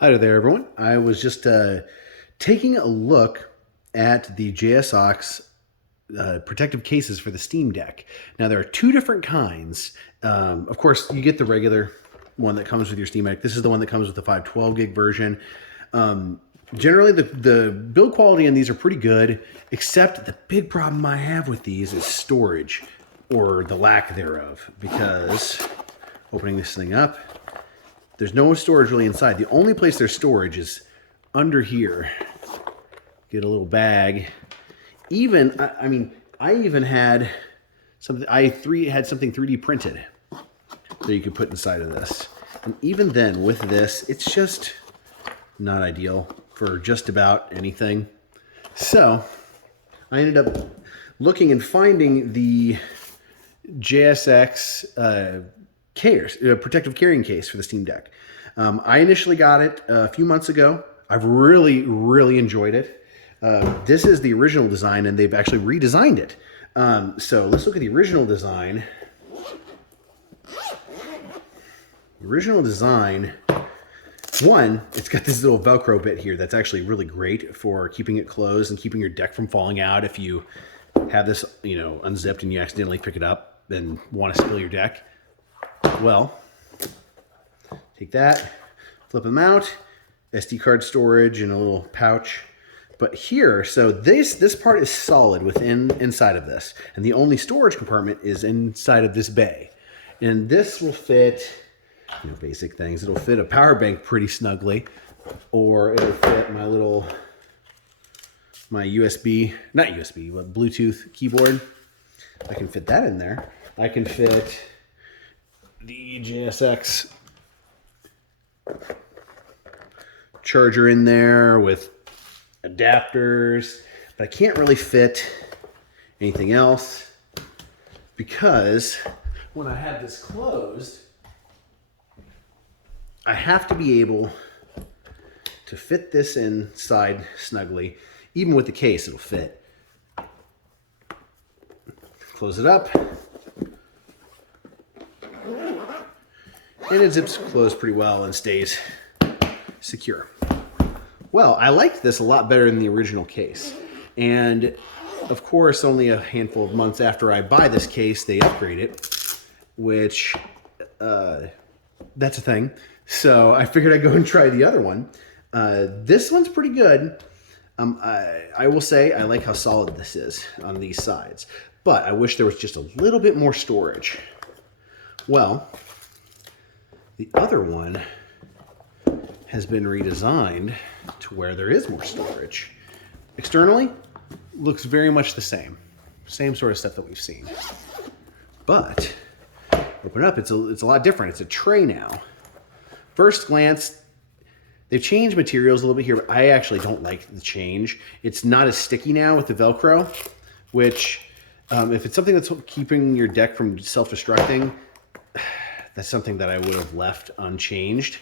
Hi there, everyone. I was just taking a look at the JSaux protective cases for the Steam Deck. Now, there are two different kinds. Of course, you get the regular one that comes with your Steam Deck. This is the one that comes with the 512 gig version. Generally, the build quality on these are pretty good, except the big problem I have with these is storage, or the lack thereof, because opening this thing up, there's no storage really inside. The only place there's storage is under here. Get a little bag. Even, I even had something, had something 3D printed that you could put inside of this. And even then, with this, it's just not ideal for just about anything. So, I ended up looking and finding the JSX protective carrying case for the Steam Deck. I initially got it a few months ago. I've really enjoyed it. This is the original design, and they've actually redesigned it. So let's look at the original design. The original design, one, it's got this little Velcro bit here that's actually really great for keeping it closed and keeping your deck from falling out if you have this, unzipped and you accidentally pick it up and want to spill your deck. Well, take that, flip them out, SD card storage and a little pouch. But here, so this part is solid inside of this, and the only storage compartment is inside of this bay. And this will fit, basic things. It'll fit a power bank pretty snugly, or it'll fit my USB, not USB, but Bluetooth keyboard. I can fit that in there. I can fit the JSX charger in there with adapters, but I can't really fit anything else because when I have this closed, I have to be able to fit this inside snugly. Even with the case, it'll fit. Close it up. And it zips closed pretty well and stays secure. Well, I liked this a lot better than the original case. And of course, only a handful of months after I buy this case, they upgrade it, which that's a thing. So I figured I'd go and try the other one. This one's pretty good. I will say I like how solid this is on these sides, but I wish there was just a little bit more storage. Well, the other one has been redesigned to where there is more storage. Externally, looks very much the same. Same sort of stuff that we've seen. But, open it up, it's a lot different. It's a tray now. First glance, they've changed materials a little bit here, but I actually don't like the change. It's not as sticky now with the Velcro, which, if it's something that's keeping your deck from self-destructing, that's something that I would have left unchanged.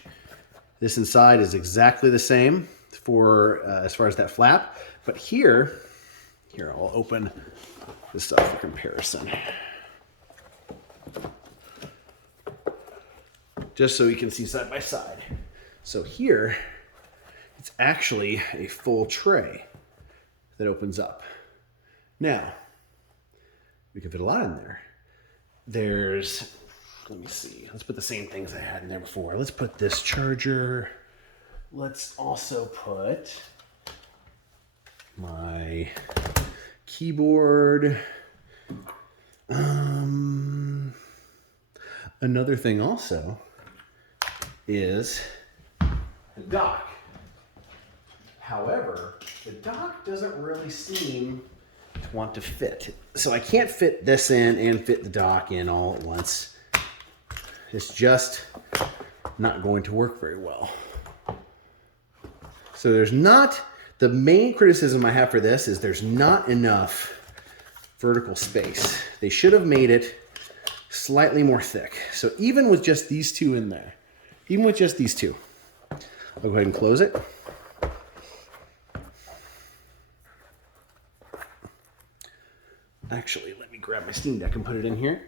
This inside is exactly the same for as far as that flap, but here I'll open this up for comparison, just so you can see side by side. So here, it's actually a full tray that opens up. Now, we can fit a lot in there. Let me see. Let's put the same things I had in there before. Let's put this charger. Let's also put my keyboard. Another thing also is the dock. However, the dock doesn't really seem to want to fit. So I can't fit this in and fit the dock in all at once. It's just not going to work very well. So the main criticism I have for this is there's not enough vertical space. They should have made it slightly more thick. So even with just these two in there, even with just these two, I'll go ahead and close it. Actually, let me grab my Steam Deck and put it in here.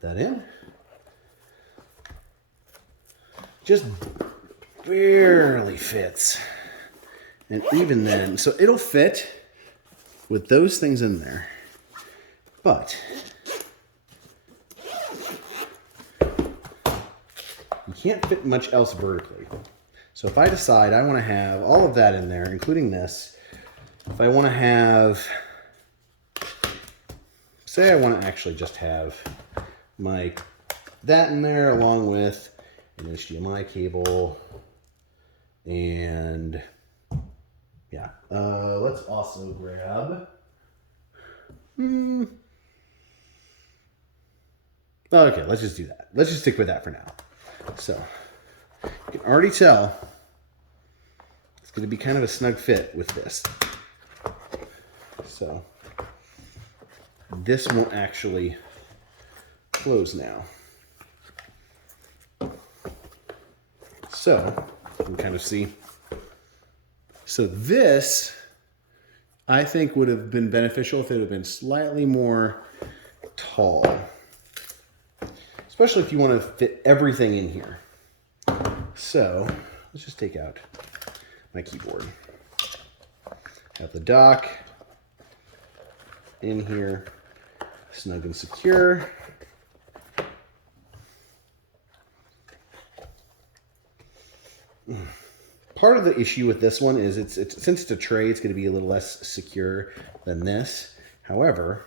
Put that in. Just barely fits. And even then, so it'll fit with those things in there. But you can't fit much else vertically. So if I decide I want to have all of that in there, including this, if I want to have, say I want to actually just have that in there along with an HDMI cable and yeah, let's also grab, okay, let's just do that. Let's just stick with that for now. So you can already tell it's going to be kind of a snug fit with this. So this won't actually close now. So you can kind of see. So this, I think, would have been beneficial if it had been slightly more tall. Especially if you want to fit everything in here. So let's just take out my keyboard. Have the dock in here, snug and secure. Part of the issue with this one is since it's a tray, it's going to be a little less secure than this. However,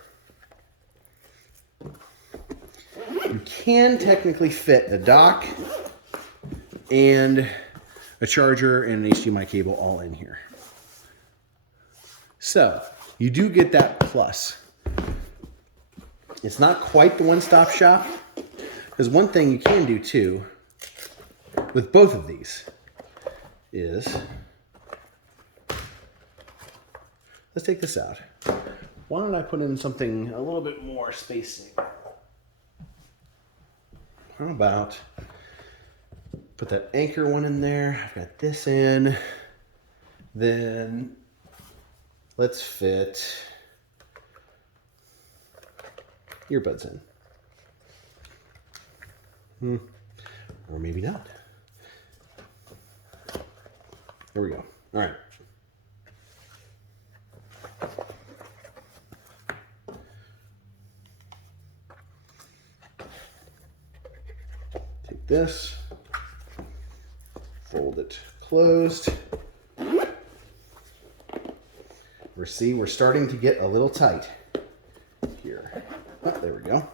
you can technically fit a dock and a charger and an HDMI cable all in here. So you do get that plus. It's not quite the one-stop shop. There's one thing you can do too with both of these is, let's take this out. Why don't I put in something a little bit more spacing? How about put that anchor one in there? I've got this in. Then let's fit earbuds in. Or maybe not. There we go. All right. Take this, fold it closed. We're starting to get a little tight here. Oh, there we go.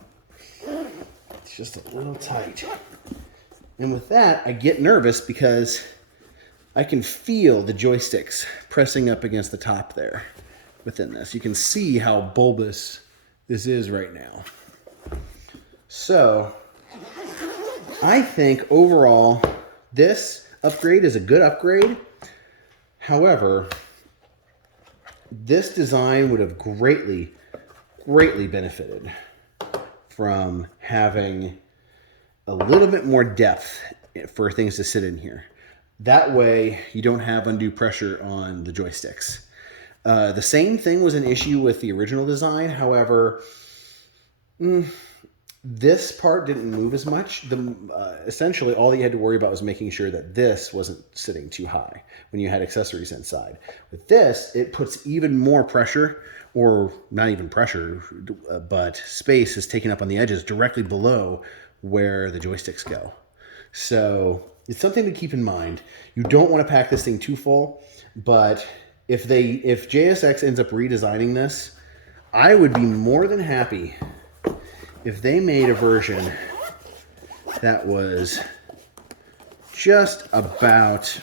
It's just a little tight. And with that, I get nervous because I can feel the joysticks pressing up against the top there within this. You can see how bulbous this is right now. So I think overall this upgrade is a good upgrade. However, this design would have greatly benefited from having a little bit more depth for things to sit in here. That way you don't have undue pressure on the joysticks. The same thing was an issue with the original design. However, this part didn't move as much. Essentially, all you had to worry about was making sure that this wasn't sitting too high when you had accessories inside. With this, it puts even more pressure, or not even pressure, but space is taken up on the edges directly below where the joysticks go. So it's something to keep in mind. You don't want to pack this thing too full, but if JSX ends up redesigning this, I would be more than happy if they made a version that was just about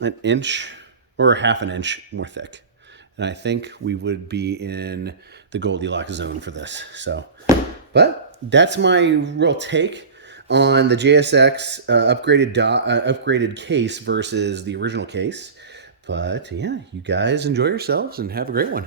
an inch or a half an inch more thick. And I think we would be in the Goldilocks zone for this. So, but that's my real take on the JSX upgraded case versus the original case. But yeah, you guys enjoy yourselves and have a great one.